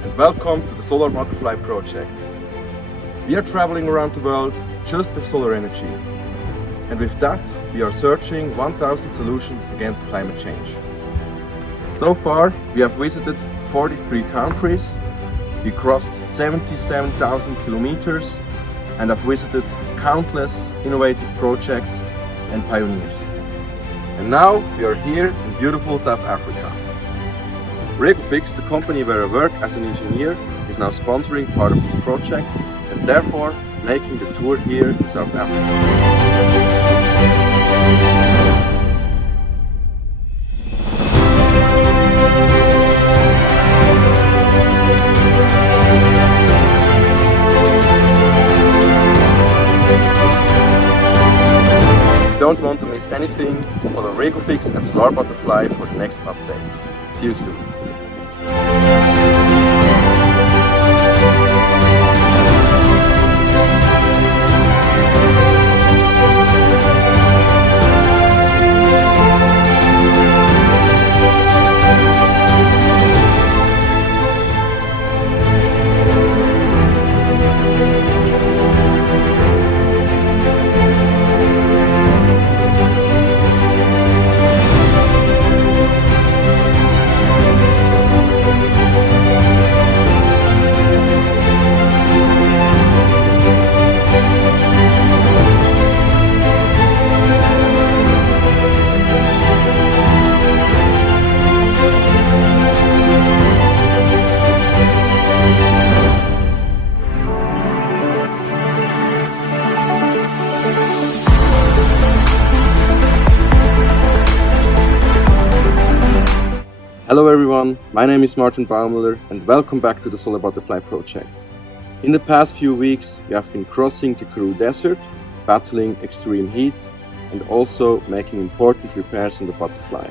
and welcome to the SolarButterfly project. We are traveling around the world just with solar energy, and with that we are searching 1000 solutions against climate change. So far we have visited 43 countries, we crossed 77,000 kilometers and have visited countless innovative projects and pioneers. And now we are here in beautiful South Africa. REGO-FIX, the company where I work as an engineer, is now sponsoring part of this project and therefore making the tour here in South Africa. Don't want to miss anything, follow REGO-FIX and SolarButterfly for the next update. See you soon. Hello everyone, my name is Martin Baumüller and welcome back to the SolarButterfly project. In the past few weeks we have been crossing the Karoo Desert, battling extreme heat and also making important repairs on the butterfly.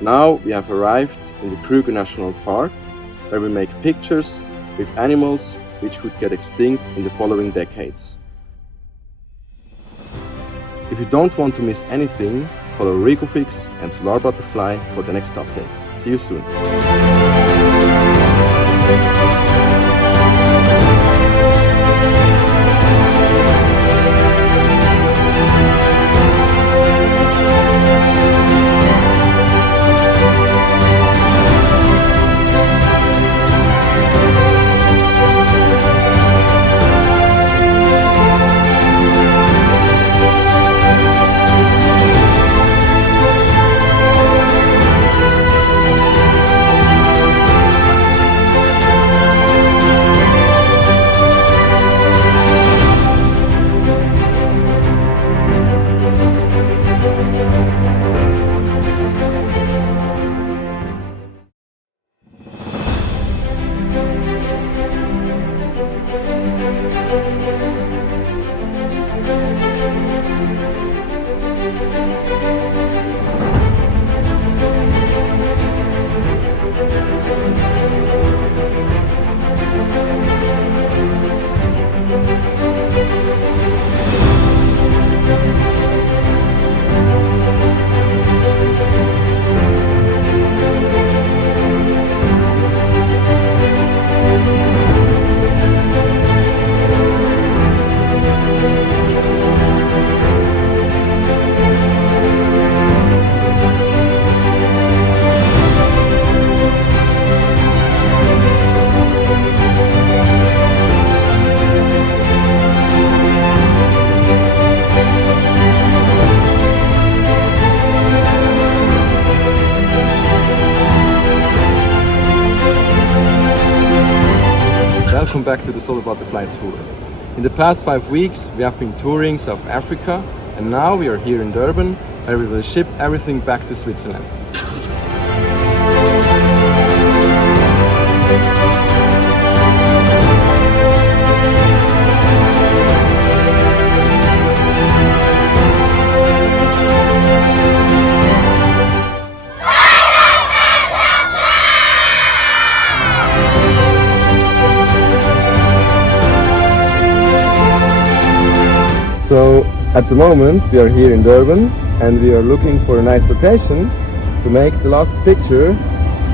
Now we have arrived in the Kruger National Park, where we make pictures with animals which would get extinct in the following decades. If you don't want to miss anything, follow REGO-FIX and SolarButterfly for the next update. See you soon. Welcome back to the SolarButterfly tour. In the past 5 weeks we have been touring South Africa and now we are here in Durban, where we will ship everything back to Switzerland. So at the moment we are here in Durban and we are looking for a nice location to make the last picture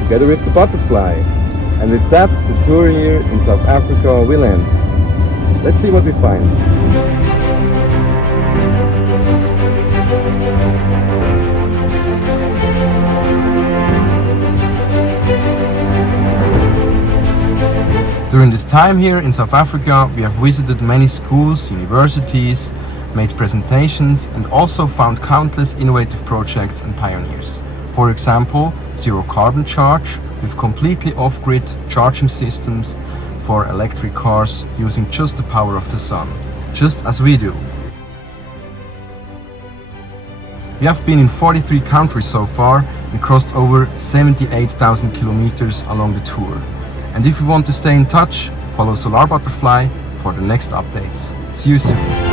together with the butterfly. And with that, the tour here in South Africa will end. Let's see what we find. During this time here in South Africa, we have visited many schools, universities, made presentations, and also found countless innovative projects and pioneers. For example, zero carbon charge with completely off-grid charging systems for electric cars using just the power of the sun, just as we do. We have been in 43 countries so far and crossed over 78,000 kilometers along the tour. And if you want to stay in touch, follow SolarButterfly for the next updates. See you soon.